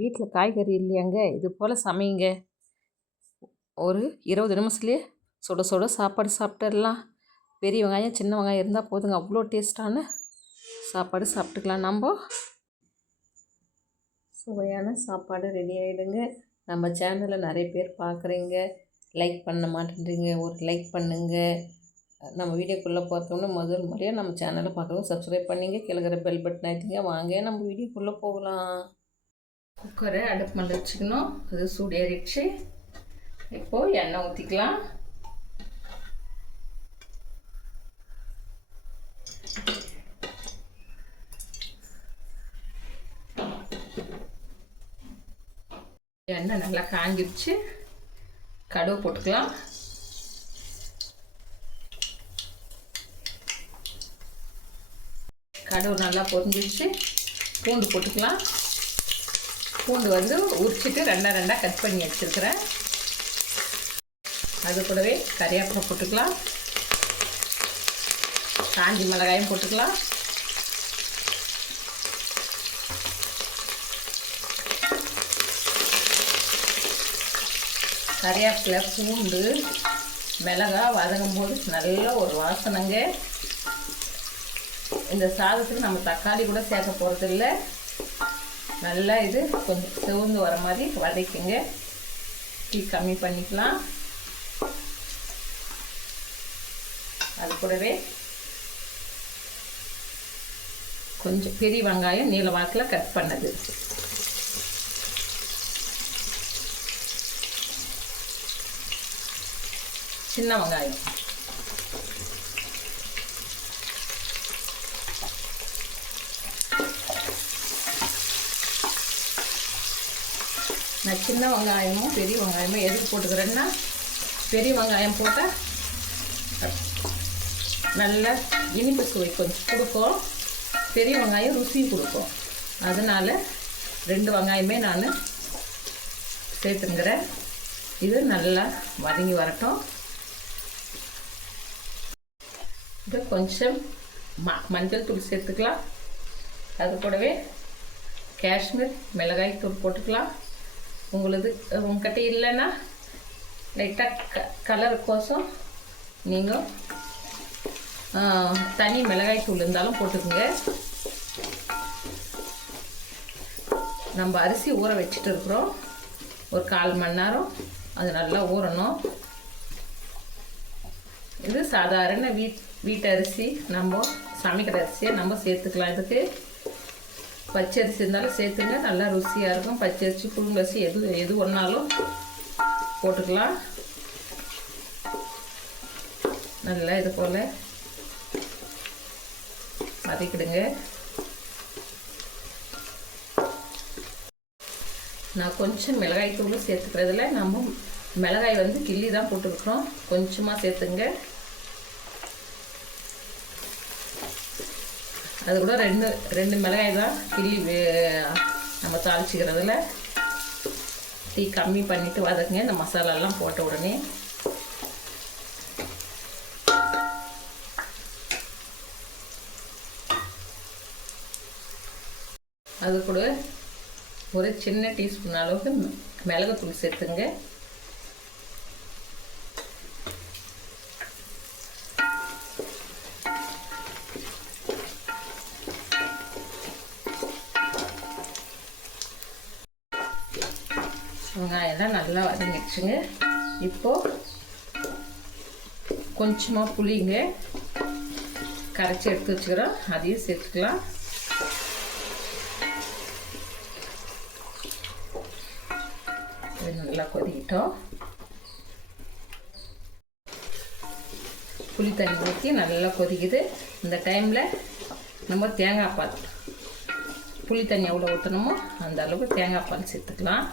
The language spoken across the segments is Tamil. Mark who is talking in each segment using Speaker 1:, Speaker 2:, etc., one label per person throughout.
Speaker 1: வீட்டில் காய்கறி இல்லையாங்க? இது போல் சமையுங்க ஒரு இருபது நிமிஷத்துலேயே சுட சுட சாப்பாடு சாப்பிட்டுடலாம் பெரிய வெங்காயம் சின்ன வெங்காயம் இருந்தால் போதுங்க. அவ்வளோ டேஸ்ட்டான சாப்பாடு சாப்பிட்டுக்கலாம். நம்ம சுவையான சாப்பாடு ரெடி ஆகிடுங்க நம்ம சேனலில் நிறைய பேர் பார்க்குறீங்க லைக் பண்ண மாட்டேன்றீங்க. ஒரு லைக் பண்ணுங்க. நம்ம வீடியோக்குள்ளே பார்த்தோன்னே முதல் முறையாக நம்ம சேனலை பார்க்குறோம் சப்ஸ்கிரைப் பண்ணிங்க. கிழக்கிற பெல் பட்டன் ஆயிடுங்க வாங்க நம்ம வீடியோக்குள்ளே போகலாம். குக்கரை அடுப்பு மேலே வச்சுக்கணும். அது சூடு ஏறிடுச்சு இப்போது எண்ணெய் ஊற்றிக்கலாம் எண்ணெய் நல்லா காஞ்சிருச்சு. கடுகு போட்டுக்கலாம். கடுகு நல்லா பொரிஞ்சிருச்சு. பூண்டு போட்டுக்கலாம். பூண்டு வந்து உரிச்சிட்டு ரெண்டாக ரெண்டாக கட் பண்ணி வச்சுருக்கிறேன். அது கூடவே கறியாப்பிலை போட்டுக்கலாம். காஞ்சி மிளகாயும் போட்டுக்கலாம். கறியாப்பில் பூண்டு மிளகா வதங்கும் போது நல்ல ஒரு வாசனைங்க. இந்த சாதத்துக்கு நம்ம தக்காளி கூட சேர்க்க போகிறதில்ல நல்லா இது கொஞ்சம் செவந்து வர மாதிரி வதக்கிங்க. டீ கம்மி பண்ணிக்கலாம். அது கூடவே கொஞ்சம் பெரிய வெங்காயம் நீல வாக்கில் கட் பண்ணது. சின்ன வெங்காயம். நான் சின்ன வெங்காயமும் பெரிய வெங்காயமும் எதுக்கு போட்டுக்கிறேன்னா பெரிய வெங்காயம் போட்டால் நல்லா இனிப்பு சுவை கொஞ்சம் கொடுக்கும். பெரிய வெங்காயம் ருசியும் கொடுக்கும். அதனால் ரெண்டு வெங்காயமே நான் சேர்த்துங்கிறேன் இது நல்லா வதங்கி வரட்டும். இது கொஞ்சம் ம மஞ்சள் தூள் சேர்த்துக்கலாம். அது கூடவே காஷ்மீர் மிளகாய் தூள் போட்டுக்கலாம். உங்களது உங்ககிட்ட இல்லைன்னா லைட்டாக க கலர் கோசம் நீங்கள் தனி மிளகாய் தூள் இருந்தாலும் போட்டுக்கோங்க. நம்ம அரிசி ஊற வச்சுட்டு இருக்கிறோம். ஒரு கால் மணி நேரம் அது நல்லா ஊறணும். இது சாதாரண வீட் வீட்டு அரிசி. நம்ம சமைக்கிற அரிசியை நம்ம சேர்த்துக்கலாம். இதுக்கு பச்சரிசி இருந்தாலும் சேர்த்துங்க. நல்லா ருசியாக இருக்கும். பச்சரிசி புழுங்கரிசி எது எது ஒன்றாலும் போட்டுக்கலாம். நல்லா இது போல் வதக்கிடுங்க. நான் கொஞ்சம் மிளகாய் தூளும் சேர்த்துக்கிறதுல நம்ம மிளகாய் வந்து கிள்ளி தான் போட்டுருக்குறோம். கொஞ்சமாக சேர்த்துங்க. அது கூட ரெண்டு ரெண்டு மிளகாய் தான் கிள்ளி நம்ம தாளிச்சிக்கிறதுல. டீ கம்மி பண்ணிவிட்டு வதக்குங்க. இந்த மசாலாலாம் போட்ட உடனே. அது கூட ஒரு சின்ன டீஸ்பூன் அளவுக்கு மிளகுத்தூள் சேர்த்துங்க. வெங்காயம்லாம் நல்லா வதங்கிடுச்சுங்க. இப்போது கொஞ்சமாக புளிங்க கரைச்சி எடுத்து வச்சுக்கிறோம். அதையும் சேர்த்துக்கலாம். இது நல்லா கொதிக்கிட்டோம். புளி தண்ணி ஊற்றி நல்லா கொதிக்குது. இந்த டைமில் நம்ம தேங்காய் பால் புளி தண்ணி எவ்வளோ ஊற்றணுமோ அந்த அளவுக்கு தேங்காய் பால் சேர்த்துக்கலாம்.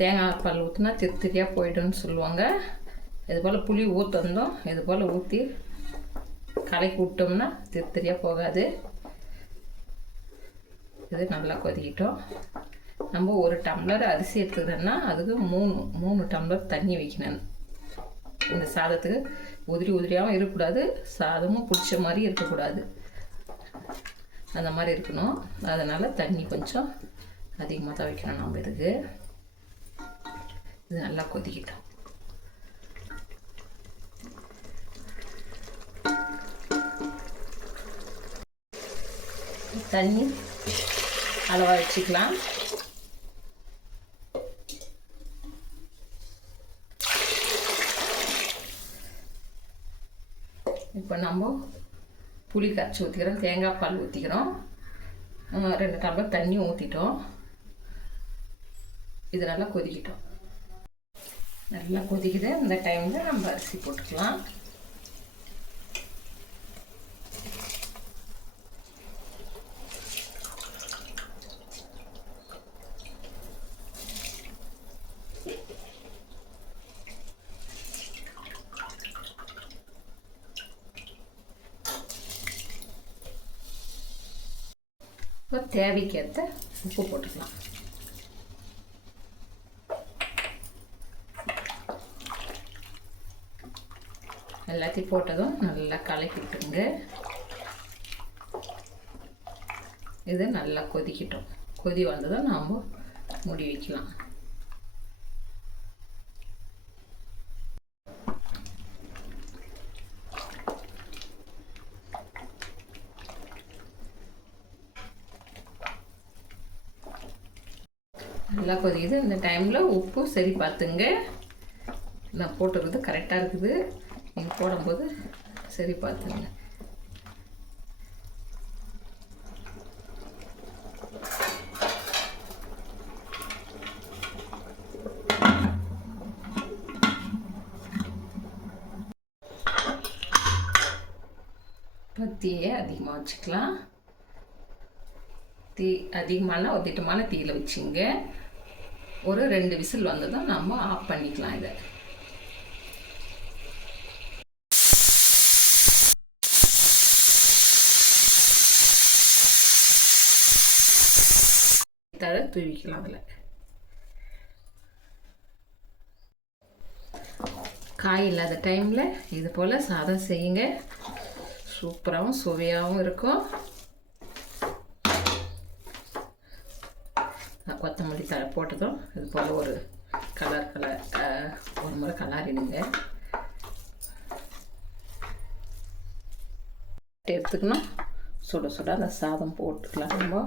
Speaker 1: தேங்காய் பால் ஊற்றினா திருத்திரியாக போய்டும்னு சொல்லுவாங்க. இது போல் புளி ஊற்றந்தோம் இது போல் ஊற்றி கலக்கி விட்டோம்னா திருத்திரியாக போகாது. இது நல்லா கொதிக்கிட்டோம். நம்ம ஒரு டம்ளர் அரிசி எடுத்துக்கிறோன்னா அதுக்கு மூணு மூணு டம்ளர் தண்ணி வைக்கணும். இந்த சாதத்துக்கு உதிரி உதிரியாகவும் இருக்கக்கூடாது. சாதமும் பிடிச்ச மாதிரி இருக்கக்கூடாது. அந்த மாதிரி இருக்கணும். அதனால் தண்ணி கொஞ்சம் அதிகமாக தான் வைக்கணும் நம்ம இதுக்கு. இது நல்லா கொதிக்கிட்டோம் தண்ணி அளவாக வச்சுக்கலாம் இப்போ நம்ம புளி கரைச்சி ஊற்றிக்கிறோம் தேங்காய் பால் ஊற்றிக்கிறோம் ரெண்டு டம்ளர் தண்ணி ஊற்றிட்டோம் இது நல்லா கொதிக்கிட்டோம் நல்லா கொதிக்குது. இந்த டைமில் நம்ம அரிசி போட்டுக்கலாம். இப்போ தேவைக்கேற்ற உப்பு போட்டுக்கலாம். எல்லாத்தையும் போட்டதும் நல்லா கலக்கி விட்டுருங்க இது நல்லா கொதிக்கட்டும். கொதி வந்ததும் நாம் மூடி வைக்கலாம். நல்லா கொதிக்குது. இந்த டைமில் உப்பு சரி பார்த்துங்க. நான் போட்டுருக்குது கரெக்டாக இருக்குது. நீங்கள் போடும்போது சரி பார்த்துங்க தீயை அதிகமாக வச்சுக்கலாம். தீ அதிகமான ஒரு திட்டமான தீயில் வச்சுங்க. ஒரு ரெண்டு விசில் வந்ததும் நம்ம ஆஃப் பண்ணிக்கலாம் இதை. தழை தூவிக்கலாம் அதில் காய் இல்லாத டைமில் இது போல் சாதம் செய்யுங்க சூப்பராகவும் சுவையாகவும் இருக்கும் கொத்தமல்லி தழை போட்டதும் இது போல் ஒரு கலர் கலர் ஒரு முறை கலாரிடுங்க எடுத்துக்கணும் சுட சுட அந்த சாதம் போட்டுக்கலாம் நம்ம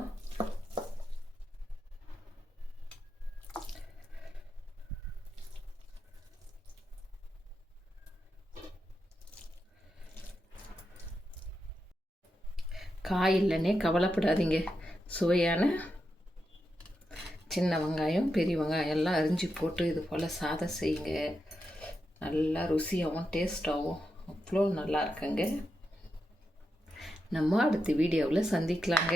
Speaker 1: காய் இல்லைன்னே கவலைப்படாதீங்க. சுவையான சின்ன வெங்காயம் பெரிய வெங்காயம் எல்லாம் அரிஞ்சு போட்டு இது போல் சாதம் செய்யுங்க. நல்லா ருசியாகவும் டேஸ்ட்டாகவும். அவ்வளோ நல்லா இருக்குங்க. நம்ம அடுத்த வீடியோவில் சந்திக்கலாங்க.